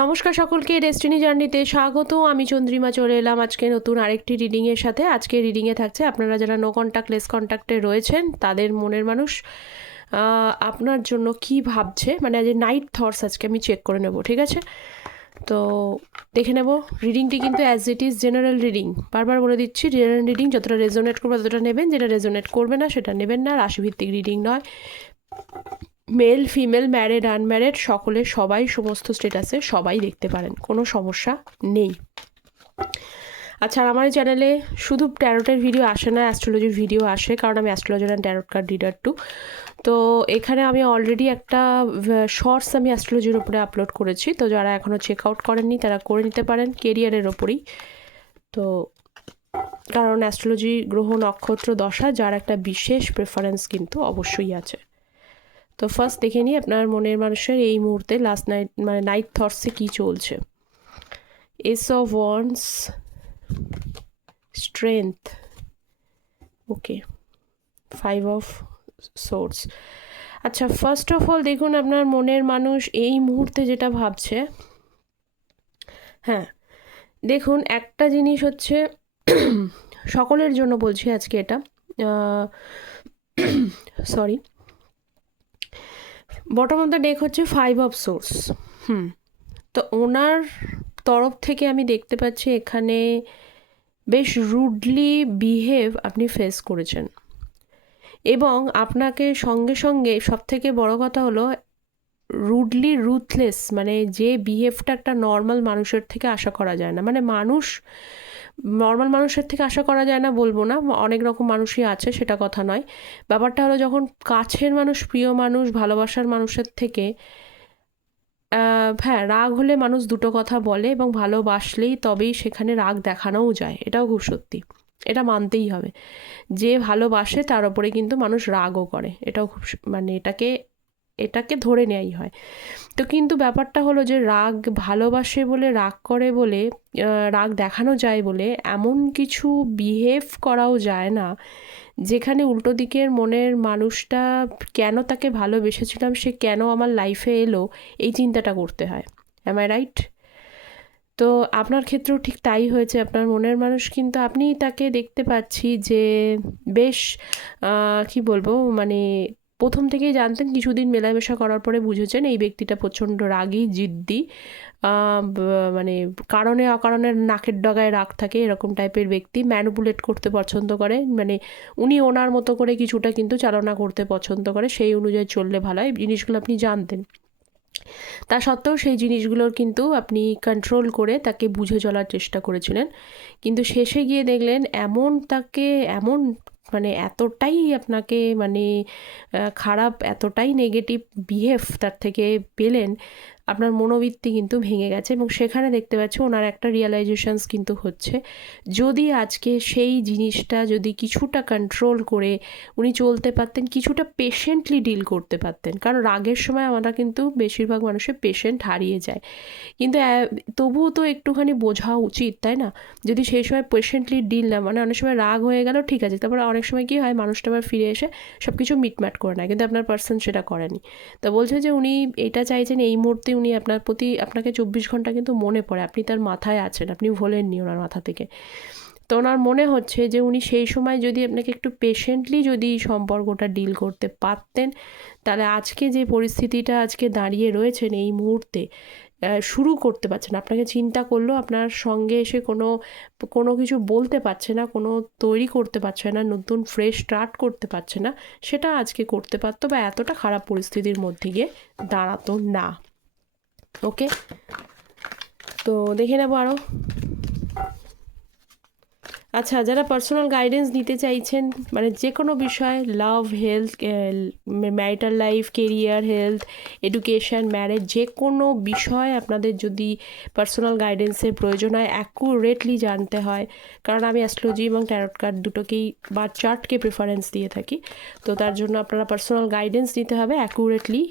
নমস্কার সকলকে ডেস্টিনি জার্নিতে স্বাগত আমি চন্দ্রিমা চলে এলাম আজকে নতুন আরেকটি রিডিংয়ের সাথে। আজকে রিডিংয়ে থাকছে, আপনারা যারা নো কন্ট্যাক্ট লেস কন্ট্যাক্টে রয়েছেন, তাদের মনের মানুষ আপনার জন্য কি ভাবছে? মানে আজ নাইট থটস আজকে আমি চেক করে নেব, ঠিক আছে? তো দেখে নেব রিডিংটি কিন্তু as it is general reading বারবার বলে দিচ্ছি জেনারেল রিডিং যতটা রেজোনেট করবে, ততটা নেবেন। যেটা রেজোনেট করবে না, সেটা নেবেন না। রাশিভিত্তিক রিডিং নয়। মেল ফিমেল ম্যারেড আনম্যারেড সকলে সবাই, সমস্ত স্টেটাসে সবাই দেখতে পারেন, কোনো সমস্যা নেই। আচ্ছা আমার চ্যানেলে শুধু ট্যারোটের ভিডিও আসে না অ্যাস্ট্রোলজির ভিডিও আসে, কারণ আমি astrologer and tarot card reader too তো এখানে আমি অলরেডি একটা শর্টস আমি অ্যাস্ট্রোলজির উপরে আপলোড করেছি, তো যারা এখনও চেক আউট করেননি, তারা করে নিতে পারেন কেরিয়ারের ওপরেই তো কারণ অ্যাস্ট্রোলজি গ্রহ, নক্ষত্র, দশা, যার একটা বিশেষ প্রেফারেন্স কিন্তু অবশ্যই আছে। তো ফার্স্ট দেখে নিই আপনার মনের মানুষের এই মুহূর্তে লাস্ট নাইট মানে নাইট থটসে কী চলছে? Ace of wands strength okay five of swords আচ্ছা ফার্স্ট অফ অল দেখুন আপনার মনের মানুষ এই মুহূর্তে যেটা ভাবছে হ্যাঁ দেখুন একটা জিনিস হচ্ছে, সকলের জন্য বলছি আজকে এটা sorry bottom of the deck হচ্ছে ফাইভ অফ সোর্স হুম। তো ওনার তরফ থেকে আমি দেখতে পাচ্ছি এখানে বেশ রুডলি বিহেভ আপনি ফেস করেছেন। এবং আপনাকে সঙ্গে সঙ্গে সব থেকে বড় কথা হলো রুডলি রুথলেস মানে যে বিহেভটা একটা নর্মাল মানুষের থেকে আশা করা যায় না। মানে মানুষ নর্মাল মানুষের থেকে আশা করা যায় না, বলব না। অনেক রকম মানুষই আছে, সেটা কথা নয়। ব্যাপারটা হলো যখন কাছের মানুষ, প্রিয় মানুষ, ভালোবাসার মানুষের থেকে হ্যাঁ রাগ হলে মানুষ দুটো কথা বলে এবং ভালোবাসলেই তবেই সেখানে রাগ দেখানোও যায়। এটাও খুব সত্যি। এটা মানতেই হবে। যে ভালোবাসে তার ওপরে কিন্তু মানুষ রাগও করে। এটাও খুব মানে এটাকে এটাকে ধরে নেয়াই হয়। তো কিন্তু ব্যাপারটা হলো যে রাগ ভালোবাসে বলে, রাগ করে বলে রাগ দেখানো যায় বলে এমন কিছু বিহেভ করাও যায় না। যেখানে উল্টো দিকের মনের মানুষটা কেন তাকে ভালোবেসেছিলাম, সে কেন আমার লাইফে এলো, এই চিন্তাটা করতে হয়। অ্যাম আই রাইট তো আপনার ক্ষেত্রেও ঠিক তাই হয়েছে, আপনার মনের মানুষ কিন্তু আপনি তাকে দেখতে পাচ্ছি যে বেশ কি বলব মানে প্রথম থেকেই জানতেন কিছুদিন মেলামেশা করার পরে বুঝেছেন এই ব্যক্তিটা প্রচণ্ড রাগী, জিদ্দি মানে কারণে অকারণে নাকের ডগায় রাগ থাকে, এরকম টাইপের ব্যক্তি। ম্যানুপুলেট করতে পছন্দ করে মানে উনি ওনার মতো করে কিছুটা কিন্তু চালনা করতে পছন্দ করে, সেই অনুযায়ী চললে ভালো হয়। জিনিসগুলো আপনি জানতেন। তা সত্ত্বেও সেই জিনিসগুলোর কিন্তু আপনি কন্ট্রোল করে তাকে বুঝে চলার চেষ্টা করেছিলেন। কিন্তু শেষে গিয়ে দেখলেন এমন তাকে, এমন মানে এতটাই আপনাকে মানে খারাপ এতটাই নেগেটিভ বিহেভ তার থেকে পেলেন আপনার মনোবৃত্তি কিন্তু ভেঙে গেছে এবং সেখানে দেখতে পাচ্ছি ওনার একটা রিয়েলাইজেশনস কিন্তু হচ্ছে। যদি আজকে সেই জিনিসটা যদি কিছুটা কন্ট্রোল করে উনি চলতে পারতেন, কিছুটা পেশেন্টলি ডিল করতে পারতেন, কারণ রাগের সময় আমরা কিন্তু বেশিরভাগ মানুষের পেশেন্ট হারিয়ে যায়। কিন্তু তবুও তো একটুখানি বোঝা উচিত, তাই না? যদি সেই সময় পেশেন্টলি ডিল না মানে অনেক সময় রাগ হয়ে গেল, ঠিক আছে, তারপরে অনেক সময় কী হয়, মানুষটা আবার ফিরে এসে সব কিছু মিটমাট করে নেয়, কিন্তু আপনার পার্সন সেটা করেনি। তো বলছে যে উনি এটা চাইছেন এই মুহূর্তে উনি আপনার প্রতি, আপনাকে চব্বিশ ঘণ্টা কিন্তু মনে পড়ে, আপনি তার মাথায় আছেন, আপনি ভোলেননি ওনার মাথা থেকে। তো ওনার মনে হচ্ছে যে উনি সেই সময় যদি আপনাকে একটু পেশেন্টলি যদি সম্পর্কটা ডিল করতে পারতেন, তাহলে আজকে যে পরিস্থিতিটা আজকে দাঁড়িয়ে রয়েছেন এই মুহূর্তে শুরু করতে পারছেন আপনাকে চিন্তা করলেও আপনার সঙ্গে এসে কোনো কোনো কিছু বলতে পারছে না, কোনো তৈরি করতে পারছে না, নতুন ফ্রেশ স্টার্ট করতে পারছে না, সেটা আজকে করতে পারতো বা এতটা খারাপ পরিস্থিতির মধ্যে গিয়ে দাঁড়াতো না। ওকে? তো দেখে নেব আরও আচ্ছা যারা পার্সোনাল গাইডেন্স নিতে চাইছেন মানে যে কোনো বিষয় love health marital life career health education marriage যে কোনো বিষয় আপনাদের যদি পার্সোনাল গাইডেন্সের প্রয়োজন হয় অ্যাকুরেটলি জানতে হয়, কারণ আমি অ্যাস্ট্রোলজি এবং ট্যারট কার্ড দুটোকেই বা চার্টকে প্রেফারেন্স দিয়ে থাকি, তো তার জন্য আপনারা পার্সোনাল গাইডেন্স নিতে হবে অ্যাকুরেটলি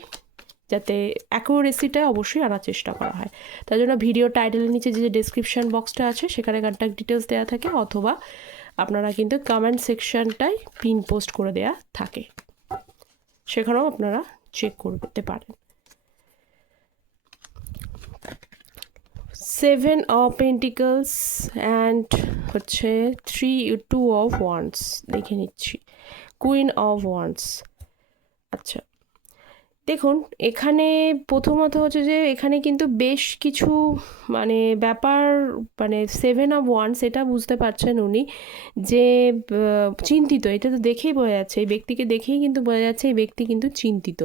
যাতে অ্যাকুরেসিটা অবশ্যই আনার চেষ্টা করা হয়। তার জন্য ভিডিও টাইটেলের নিচে যে ডেসক্রিপশন বক্সটা আছে, সেখানে কন্ট্যাক্ট ডিটেলস দেওয়া থাকে অথবা আপনারা কিন্তু কমেন্ট সেকশনটাই পিন পোস্ট করে দেওয়া থাকে। সেখানেও আপনারা চেক করতে পারেন। সেভেন অফ পেন্টিকলস অ্যান্ড হচ্ছে থ্রি টু অফ ওয়ান্স দেখে নিচ্ছি। কুইন অফ ওয়ান্স আচ্ছা। দেখুন, এখানে প্রথমত হচ্ছে যে এখানে কিন্তু বেশ কিছু মানে ব্যাপার মানে সেভেন অফ ওয়ান সেটা বুঝতে পারছেন উনি যে চিন্তিত। এটা তো দেখেই বোঝা যাচ্ছে, এই ব্যক্তিকে দেখেই কিন্তু বোঝা যাচ্ছে, এই ব্যক্তি কিন্তু চিন্তিত।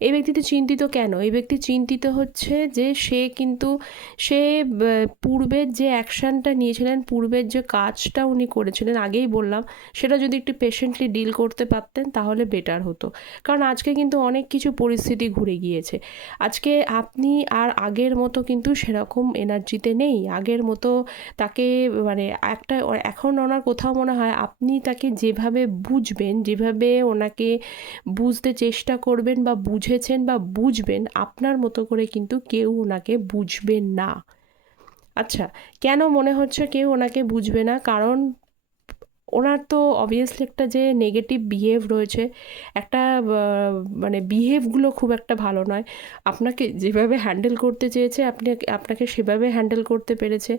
এই ব্যক্তিতে চিন্তিত কেন? এই ব্যক্তি চিন্তিত হচ্ছে যে সে কিন্তু, সে পূর্বের যে অ্যাকশানটা নিয়েছিলেন, পূর্বের যে কাজটা উনি করেছিলেন, আগেই বললাম, সেটা যদি একটু পেশেন্টলি ডিল করতে পারতেন, তাহলে বেটার হতো। কারণ আজকে কিন্তু অনেক কিছু পরিস্থিতি ঘুরে গিয়েছে। আজকে আপনি আর আগের মতো কিন্তু সেরকম এনার্জিতে নেই। আগের মতো তাকে মানে একটা এখন ওনার কোথাও মনে হয় আপনি তাকে যেভাবে বুঝবেন, যেভাবে ওনাকে বুঝতে চেষ্টা করবেন বা বুঝেছেন বা বুঝবেন, আপনার মতো করে কিন্তু কেউ ওনাকে বুঝবেন না। আচ্ছা কেন মনে হচ্ছে কেউ ওনাকে বুঝবে না? কারণ ওনার তো অবভিয়াসলি একটা যে নেগেটিভ বিহেভ রয়েছে, একটা মানে বিহেভগুলো খুব একটা ভালো নয়। আপনাকে যেভাবে হ্যান্ডেল করতে চেয়েছে, আপনি, আপনাকে সেভাবে হ্যান্ডেল করতে পেরেছে।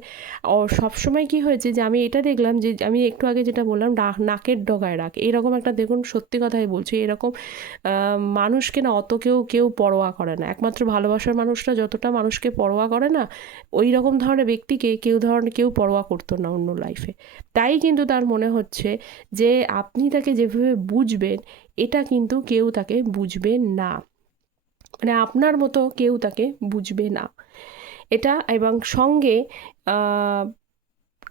ও সবসময় কি হয়েছে যে আমি এটা দেখলাম যে, আমি একটু আগে যেটা বললাম নাকের ডগায় রাখ এরকম একটা দেখুন, সত্যি কথাই বলছি, এরকম মানুষকে না অত কেউ কেউ পরোয়া করে না। একমাত্র ভালোবাসার মানুষরা যতটা মানুষকে পরোয়া করে না, ওই রকম ধরনের ব্যক্তিকে কেউ ধরনের, কেউ পরোয়া করতো না অন্য লাইফে তাই কিন্তু তার মনে হচ্ছে যে আপনি তাকে যেভাবে বুঝবেন, এটা কিন্তু কেউ তাকে বুঝবে না। মানে আপনার মতো কেউ তাকে বুঝবে না। এটা এবং সঙ্গে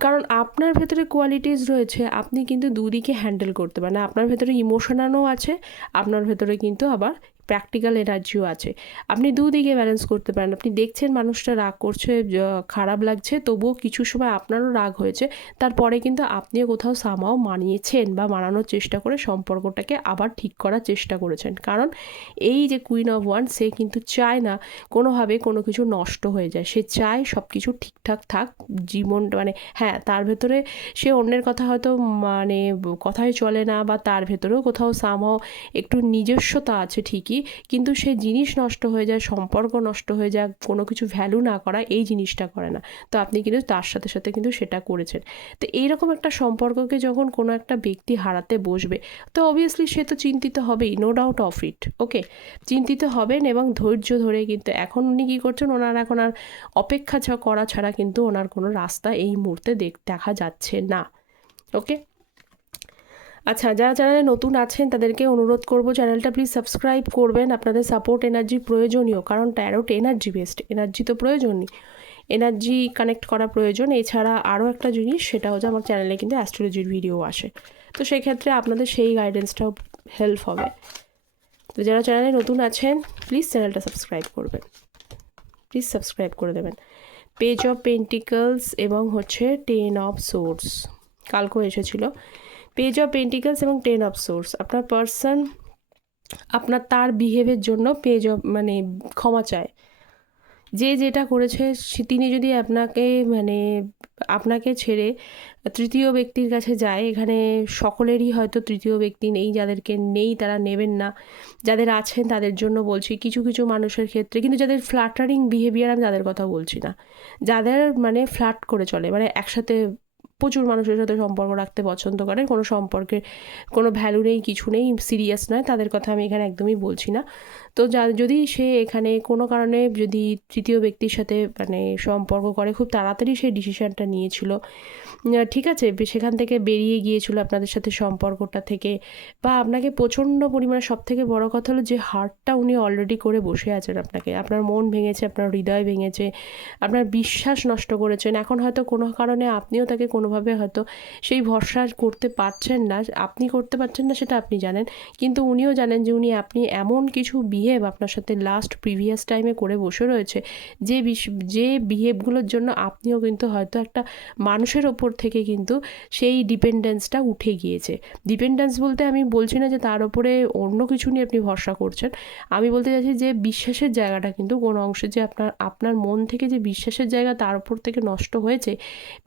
কারণ আপনার ভেতরে কোয়ালিটিস রয়েছে, আপনি কিন্তু দুদিকে হ্যান্ডেল করতে পারেন। আপনার ভেতরে ইমোশনালও আছে, আপনার ভেতরে কিন্তু আবার প্র্যাকটিক্যাল এনার্জিও আছে। আপনি দুদিকে ব্যালেন্স করতে পারেন। আপনি দেখছেন মানুষটা রাগ করছে খারাপ লাগছে, তবুও কিছু সময় আপনারও রাগ হয়েছে। তারপরে কিন্তু আপনিও কোথাও সামাও মানিয়েছেন বা মানানোর চেষ্টা করে সম্পর্কটাকে আবার ঠিক করার চেষ্টা করেছেন। কারণ এই যে কুইন অফ ওয়ান সে কিন্তু চায় না কোনোভাবে কোনো কিছু নষ্ট হয়ে যায়। সে চায় সব কিছু ঠিকঠাক থাক, জীবন মানে হ্যাঁ তার ভেতরে সে অন্যের কথা হয়তো মানে কথাই চলে না বা তার ভেতরেও কোথাও সামহাও একটু নিজস্বতা আছে ঠিকই কিন্তু সে জিনিস নষ্ট হয়ে যায়, সম্পর্ক নষ্ট হয়ে যায়, কোনো কিছু ভ্যালু না করা এই জিনিসটা করে না। তো আপনি কিন্তু তার সাথে সাথে কিন্তু সেটা করেছেন। তো এইরকম একটা সম্পর্ককে যখন কোনো একটা ব্যক্তি হারাতে বসবে, তো অবভিয়াসলি সে তো চিন্তিত হবেই no doubt of it okay চিন্তিত হবেন এবং ধৈর্য ধরে কিন্তু এখন উনি কী করছেন, ওনার এখন আর অপেক্ষা করা ছাড়া কিন্তু ওনার কোনো রাস্তা এই মুহূর্তে দেখ- দেখা যাচ্ছে না ওকে আচ্ছা যারা চ্যানেলে নতুন আছেন, তাদেরকে অনুরোধ করব চ্যানেলটা প্লিজ সাবস্ক্রাইব করবেন। আপনাদের সাপোর্ট এনার্জি প্রয়োজনীয়, কারণ ট্যারোট এনার্জি বেসড এনার্জি তো প্রয়োজনই। এনার্জি কানেক্ট করা প্রয়োজন। এছাড়া আরও একটা জিনিস, সেটা হচ্ছে আমার চ্যানেলে কিন্তু অ্যাস্ট্রোলজির ভিডিও আসে। তো সেক্ষেত্রে আপনাদের সেই গাইডেন্সটাও হেল্প হবে। তো যারা চ্যানেলে নতুন আছেন প্লিজ চ্যানেলটা সাবস্ক্রাইব করবেন। প্লিজ সাবস্ক্রাইব করে দেবেন। পেজ অফ পেন্টিকলস এবং হচ্ছে টেন অফ সোর্স কালকেও এসেছিল। পেজ অফ পেন্টিকলস এবং টেন অফ সোর্স আপনার পার্সন আপনার তার বিহেভের জন্য পেজ অফ মানে ক্ষমা চায়। যে যেটা করেছে তিনি যদি আপনাকে মানে আপনাকে ছেড়ে তৃতীয় ব্যক্তির কাছে যায়, এখানে সকলেরই হয়তো তৃতীয় ব্যক্তি নেই, যাদেরকে নেই তারা নেবেন না। যাদের আছেন তাদের জন্য বলছি, কিছু কিছু মানুষের ক্ষেত্রে, কিন্তু যাদের ফ্ল্যাটারিং বিহেভিয়ার আমি তাদের কথা বলছি না। যাদের মানে ফ্ল্যাট করে চলে মানে একসাথে প্রচুর মানুষের সাথে সম্পর্ক রাখতে পছন্দ করে কোনো সম্পর্কে কোনো ভ্যালু নেই, কিছু নেই সিরিয়াস নয়, তাদের কথা আমি এখানে একদমই বলছি না। তো যা, যদি সে এখানে কোনো কারণে যদি তৃতীয় ব্যক্তির সাথে মানে সম্পর্ক করে, খুব তাড়াতাড়ি সেই ডিসিশানটা নিয়েছিল। ঠিক আছে সেখান থেকে বেরিয়ে গিয়েছিল আপনাদের সাথে সম্পর্কটা থেকে। বা আপনাকে প্রচণ্ড পরিমাণে সব থেকে বড় কথা হলো যে হার্টটা উনি অলরেডি করে বসে আছেন আপনাকে। আপনার মন ভেঙেছে, আপনার হৃদয় ভেঙেছে, আপনার বিশ্বাস নষ্ট করেছেন। এখন হয়তো কোনো কারণে আপনিও তাকে কোনোভাবে হয়তো সেই ভরসা করতে পারছেন না, আপনি করতে পারছেন না সেটা আপনি জানেন। কিন্তু উনিও জানেন যে উনি আপনি এমন কিছু বিহেভ আপনার সাথে লাস্ট প্রিভিয়াস টাইমে করে বসে রয়েছে, যে যে বিহেভগুলোর জন্য আপনিও কিন্তু হয়তো একটা মানুষের ওপর থেকে কিন্তু সেই ডিপেন্ডেন্সটা উঠে গিয়েছে। ডিপেন্ডেন্স বলতে আমি বলছি না যে তার উপরে অন্য কিছু নিয়ে আপনি ভরসা করছেন। আমি বলতে চাইছি যে বিশ্বাসের জায়গাটা কিন্তু কোনো অংশে যে আপনার আপনার মন থেকে যে বিশ্বাসের জায়গা তার উপর থেকে নষ্ট হয়েছে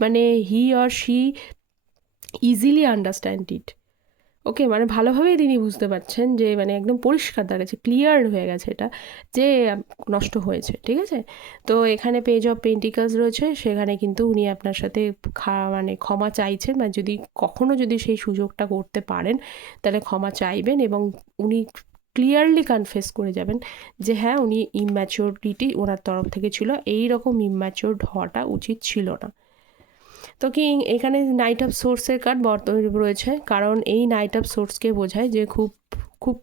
মানে he or she easily understand it okay মানে ভালোভাবেই তিনি বুঝতে পারছেন যে মানে একদম পরিষ্কার তার কাছে ক্লিয়ার হয়ে গেছে এটা, যে নষ্ট হয়েছে, ঠিক আছে? তো এখানে পেজ অফ পেন্টিকালস রয়েছে, সেখানে কিন্তু উনি আপনার সাথে খা মানে ক্ষমা চাইছেন বা যদি, কখনো যদি সেই সুযোগটা করতে পারেন, তাহলে ক্ষমা চাইবেন এবং উনি ক্লিয়ারলি কনফেস করে যাবেন যে হ্যাঁ উনি ইম্যাচিওরিটি ওনার তরফ থেকে ছিল এই রকম ইম্যাচিওর্ড হওয়াটা উচিত ছিল না। তো কি এখানে নাইট অফ সোর্সের কার্ড বর্তমানে রয়েছে, কারণ এই নাইট অফ সোর্সকে বোঝায় যে খুব খুব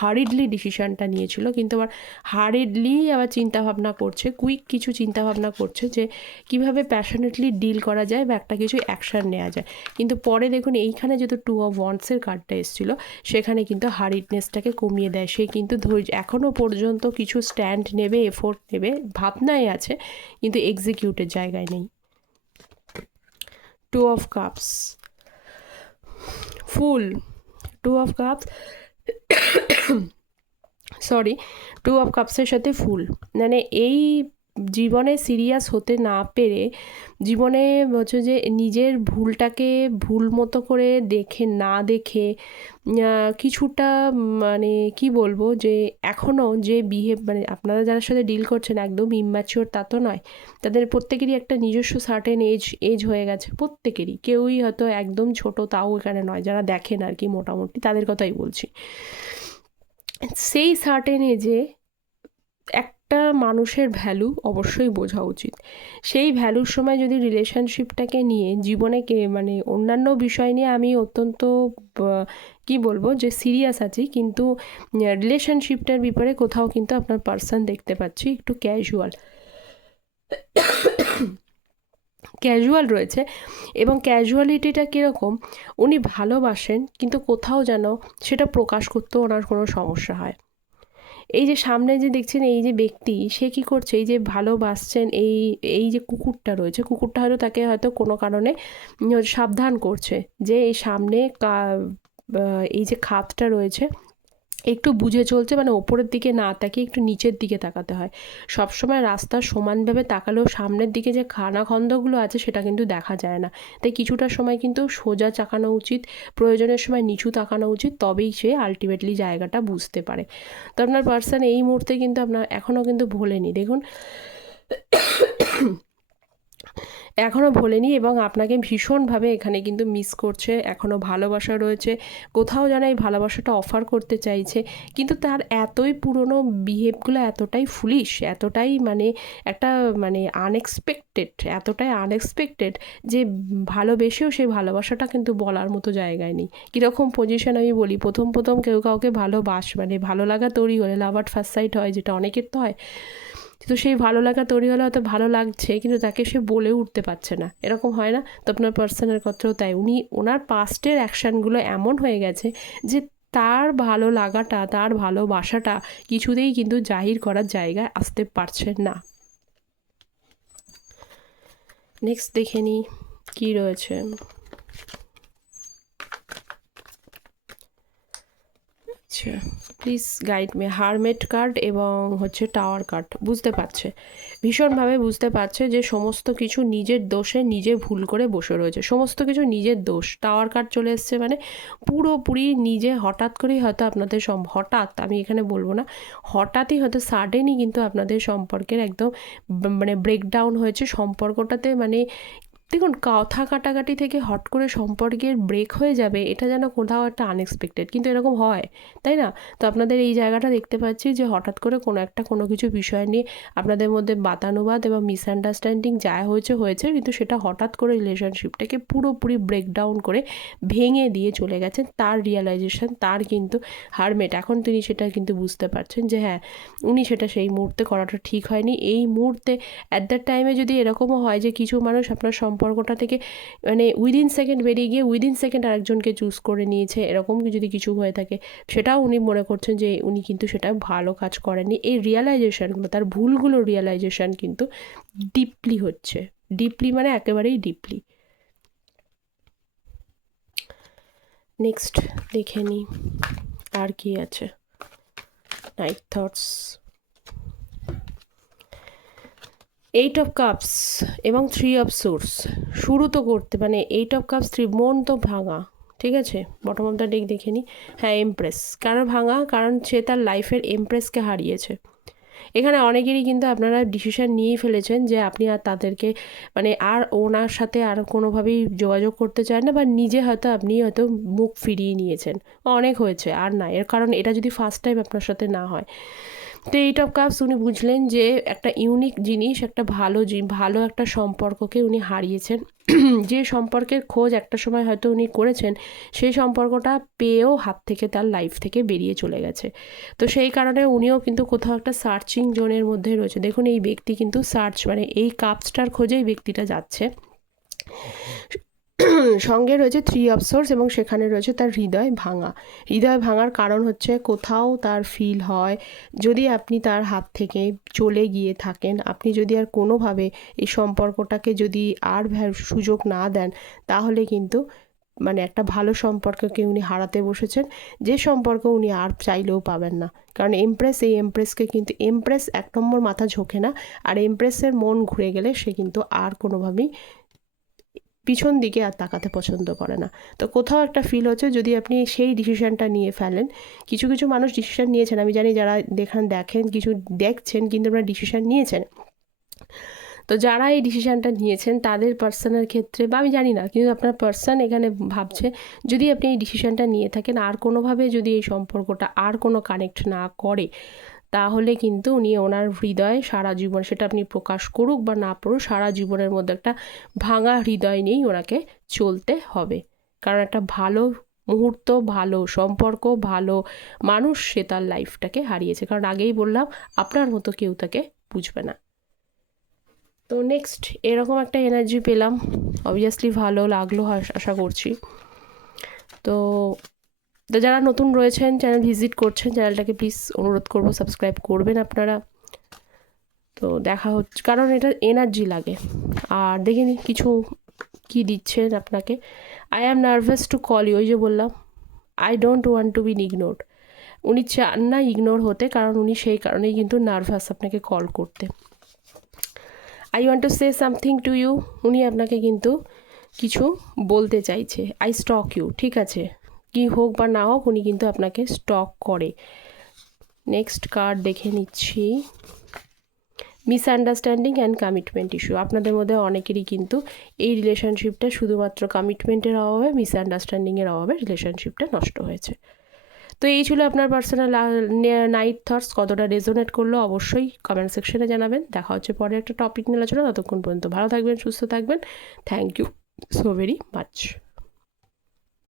হারিডলি ডিসিশনটা নিয়েছিল। কিন্তু আবার হারিডলি আবার চিন্তা ভাবনা করছে কুইক কিছু চিন্তা ভাবনা করছে যে কীভাবে প্যাশনেটলি ডিল করা যায় বা একটা কিছু অ্যাকশান নেওয়া যায়। কিন্তু পরে দেখুন এইখানে যেহেতু টু অফ ওয়ান্টসের কার্ডটা এসেছিল, সেখানে কিন্তু হারিডনেসটাকে কমিয়ে দেয়। সে কিন্তু ধৈর্য এখনও পর্যন্ত কিছু স্ট্যান্ড নেবে এফোর্ট নেবে ভাবনায় আছে, কিন্তু এক্সিকিউটের জায়গায় নেই। Two of cups full two of cups sorry two of কাপসের সাথে ফুল মানে এই জীবনে সিরিয়াস হতে না পেরে জীবনে হচ্ছে যে নিজের ভুলটাকে ভুল মতো করে দেখে না দেখে কিছুটা মানে কি বলব যে এখনও যে বিহেভ মানে আপনারা যার সাথে ডিল করছেন একদম ইম্যাচিওর তা তো নয়, তাদের প্রত্যেকেরই একটা নিজস্ব সার্টেন এজ এজ হয়ে গেছে, প্রত্যেকেরই। কেউই হয়তো একদম ছোট তাও এখানে নয়, যারা দেখেন আর কি মোটামুটি, তাদের কথাই বলছি। সেই সার্টেন এজে একটা মানুষের ভ্যালু অবশ্যই বোঝা উচিত। সেই ভ্যালুর সময় যদি রিলেশনশিপটাকে নিয়ে, জীবনে কে মানে অন্যান্য বিষয় নিয়ে আমি অত্যন্ত কি বলব, যে সিরিয়াস আছি, কিন্তু রিলেশনশিপটার ব্যাপারে কোথাও কিন্তু আপনার পার্সন দেখতে পাচ্ছি একটু ক্যাজুয়াল ক্যাজুয়াল রয়েছে এবং ক্যাজুয়ালিটিটা কীরকম, উনি ভালোবাসেন, কিন্তু কোথাও যেন সেটা প্রকাশ করতেও ওনার কোনো সমস্যা হয়। এই যে সামনে যে দেখছেন এই যে ব্যক্তি, সে কি করছে? এই যে ভালোবাসছেন এই এই যে কুকুরটা রয়েছে, কুকুরটা হয়তো তাকে হয়তো কোনো কারণে সাবধান করছে যে এই সামনে এই যে খাতটা রয়েছে একটু বুঝে চলছে মানে ওপরের দিকে না তাকিয়ে একটু নিচের দিকে তাকাতে হয়। সবসময় রাস্তা সমানভাবে তাকালেও সামনের দিকে যে খানাখন্দগুলো আছে সেটা কিন্তু দেখা যায় না। তাই কিছুটা সময় কিন্তু সোজা চাকানো উচিত, প্রয়োজনের সময় নিচু তাকানো উচিত, তবেই সে আলটিমেটলি জায়গাটা বুঝতে পারে। তো আপনার পার্সন এই মুহূর্তে কিন্তু আপনার এখনও কিন্তু ভোলেনি। দেখুন এখনও ভোলেনি এবং আপনাকে ভীষণভাবে এখানে কিন্তু মিস করছে, এখনও ভালোবাসা রয়েছে। কোথাও যেন এই ভালোবাসাটা অফার করতে চাইছে, কিন্তু তার এতই পুরনো বিহেভগুলো এতটাই ফুলিশ এতটাই মানে একটা মানে আনএক্সপেক্টেড এতটাই আনএক্সপেক্টেড যে ভালোবেসেও সেই ভালোবাসাটা কিন্তু বলার মতো জায়গায় নেই। কীরকম পজিশন আমি বলি, প্রথম প্রথম কেউ কাউকে ভালোবাস মানে ভালো লাগা তৈরি হলে লাভ ফার্স্ট সাইট হয়, যেটা অনেকের তো হয়। তো সেই ভালো লাগা তৈরি হলে হয়তো ভালো লাগছে, কিন্তু তাকে সে বলে উঠতে পারছে না। এরকম হয় না। তো আপনার পার্সনের কথাও তাই। উনি, ওনার পাস্টের অ্যাকশানগুলো এমন হয়ে গেছে যে তার ভালো লাগাটা, তার ভালোবাসাটা কিছুতেই কিন্তু জাহির করার জায়গায় আসতে পারছে না। নেক্সট দেখে নিই, কী রয়েছে? আচ্ছা please guide me hermit card এবং হচ্ছে টাওয়ার কার্ড বুঝতে পারছে? ভীষণভাবে বুঝতে পারছে যে সমস্ত কিছু নিজের দোষে নিজে ভুল করে বসে রয়েছে। সমস্ত কিছু নিজের দোষ। টাওয়ার কার্ড চলে এসছে মানে পুরোপুরি নিজে হঠাৎ করেই হয়তো আপনাদের সম হঠাৎ, আমি এখানে বলব না, হঠাৎই হয়তো সাডেনই কিন্তু আপনাদের সম্পর্কের একদম মানে ব্রেকডাউন হয়েছে। সম্পর্কটাতে মানে দেখুন, কথা কাটাকাটি থেকে হট করে সম্পর্কের ব্রেক হয়ে যাবে, এটা যেন কোথাও একটা আনএক্সপেক্টেড কিন্তু এরকম হয়, তাই না? তো আপনাদের এই জায়গাটা দেখতে পাচ্ছি যে হঠাৎ করে কোনো একটা কোনো কিছু বিষয় নিয়ে আপনাদের মধ্যে বাতানুবাদ এবং মিসআন্ডারস্ট্যান্ডিং যা হয়েছে হয়েছে, কিন্তু সেটা হঠাৎ করে রিলেশনশিপটাকে পুরোপুরি ব্রেকডাউন করে ভেঙে দিয়ে চলে গেছেন তার রিয়েলাইজেশন তার কিন্তু হারমেট এখন তিনি সেটা কিন্তু বুঝতে পারছেন যে হ্যাঁ উনি সেটা সেই মুহূর্তে করাটা ঠিক হয়নি। এই মুহূর্তে অ্যাট দ্য টাইমে যদি এরকমও হয় যে কিছু মানুষ আপনার সম্পর্কটা থেকে মানে উইদিন সেকেন্ড বেরিয়ে গিয়ে উইদিন সেকেন্ড আরেকজনকে চুজ করে নিয়েছে, এরকম যদি কিছু হয়ে থাকে, সেটাও উনি মনে করছেন যে উনি কিন্তু সেটা ভালো কাজ করেননি। এই রিয়ালাইজেশনগুলো তার ভুলগুলো রিয়ালাইজেশন কিন্তু ডিপলি হচ্ছে। ডিপলি মানে একেবারেই ডিপলি নেক্সট দেখে নিই আর কি আছে? Night thoughts eight of cups এবং থ্রি অফ সোর্স শুরু তো করতে মানে এইট অফ কাপস থ্রি মন তো ভাঙা, ঠিক আছে? বটম অফ দ্য ডেক দেখে নিই হ্যাঁ এমপ্রেস কারণ ভাঙা? কারণ সে তার লাইফের এমপ্রেসকে হারিয়েছে। এখানে অনেকেরই কিন্তু আপনারা ডিসিশন নিয়েই ফেলেছেন যে আপনি আর তাদেরকে মানে আর ওনার সাথে আর কোনোভাবেই যোগাযোগ করতে চান না বা নিজে হয়তো আপনি হয়তো মুখ ফিরিয়ে নিয়েছেন। অনেক হয়েছে, আর না। এর কারণ এটা যদি ফার্স্ট টাইম আপনার সাথে না হয়। তো এইট অফ কাপস উনি বুঝলেন যে একটা ইউনিক জিনিস, একটা ভালো ভালো একটা সম্পর্ককে উনি হারিয়েছেন। যে সম্পর্কের খোঁজ একটা সময় হয়তো উনি করেছেন, সেই সম্পর্কটা পেয়েও হাত থেকে তার লাইফ থেকে বেরিয়ে চলে গেছে। তো সেই কারণে উনিও কিন্তু কোথাও একটা সার্চিং জোনের মধ্যে রয়েছে। দেখুন, এই ব্যক্তি কিন্তু সার্চ মানে এই কাপসটার খোঁজেই ব্যক্তিটা যাচ্ছে। সঙ্গে রয়েছে থ্রি অফ সোর্স এবং সেখানে রয়েছে তার হৃদয় ভাঙা। হৃদয় ভাঙার কারণ হচ্ছে কোথাও তার ফিল হয়, যদি আপনি তার হাত থেকে চলে গিয়ে থাকেন, আপনি যদি আর কোনোভাবে এই সম্পর্কটাকে যদি আর সুযোগ না দেন, তাহলে কিন্তু মানে একটা ভালো সম্পর্ককে উনি হারাতে বসেছেন। যে সম্পর্ক উনি আর চাইলেও পাবেন না। কারণ এমপ্রেস এই এমপ্রেসকে কিন্তু এমপ্রেস এক নম্বর মাথা ঝোঁকে না। আর এমপ্রেসের মন ঘুরে গেলে সে কিন্তু আর কোনোভাবেই পিছন দিকে আর তাকাতে পছন্দ করে না। তো কোথাও একটা ফিল হচ্ছে যদি আপনি সেই ডিসিশনটা নিয়ে ফেলেন। কিছু কিছু মানুষ ডিসিশন নিয়েছেন। আমি জানি যারা দেখান দেখেন, কিছু দেখছেন, কিন্তু আপনারা ডিসিশন নিয়েছেন। তো যারা এই ডিসিশানটা নিয়েছেন, তাদের পার্সনের ক্ষেত্রে বা আমি জানি না, কিন্তু আপনার পার্সন এখানে ভাবছে, যদি আপনি এই ডিসিশনটা নিয়ে থাকেন, আর কোনোভাবে যদি এই সম্পর্কটা আর কোনো কানেক্ট না করে তাহলে কিন্তু উনি ওনার হৃদয়ে সারা জীবন সেটা আপনি প্রকাশ করুক বা না পড়ুক, সারা জীবনের মধ্যে একটা ভাঙা হৃদয় নিয়েই ওনাকে চলতে হবে। কারণ একটা ভালো মুহূর্ত, ভালো সম্পর্ক, ভালো মানুষ সে তার লাইফটাকে হারিয়েছে। কারণ আগেই বললাম, আপনার মতো কেউ তাকে বুঝবে না। তো নেক্সট এরকম একটা এনার্জি পেলাম। অবভিয়াসলি ভালো লাগল, আশ- করছি। তো তো যারা নতুন রয়েছেন চ্যানেল ভিজিট করছেন চ্যানেলটাকে প্লিজ অনুরোধ করব সাবস্ক্রাইব করবেন আপনারা। তো দেখা হচ্ছে, কারণ এটা এনার্জি লাগে। আর দেখে নিন কিছু কি দিচ্ছেন আপনাকে। I am nervous to call you ওই যে বললাম। I don't want to been ignored উনি চান না ইগনোর হতে, কারণ উনি সেই কারণেই কিন্তু নার্ভাস আপনাকে কল করতে। I want to say something to you উনি আপনাকে কিন্তু কিছু বলতে চাইছে। আই স্টক ইউ ঠিক আছে? কি হোক বা না হোক উনি কিন্তু আপনাকে স্টক করে। নেক্সট কার্ড দেখে নিচ্ছি। মিসআন্ডারস্ট্যান্ডিং অ্যান্ড কমিটমেন্ট ইস্যু আপনাদের মধ্যে অনেকেরই কিন্তু এই রিলেশনশিপটা শুধুমাত্র কমিটমেন্টের অভাবে মিসআন্ডারস্ট্যান্ডিংয়ের অভাবে রিলেশনশিপটা নষ্ট হয়েছে। তো এই ছিল আপনার পার্সোনাল নাইট থটস কতটা রেজোনেট করল অবশ্যই কমেন্ট সেকশনে জানাবেন। দেখা হচ্ছে পরে একটা টপিক নিয়ে আলোচনা। ততক্ষণ পর্যন্ত ভালো থাকবেন, সুস্থ থাকবেন। Thank you so very much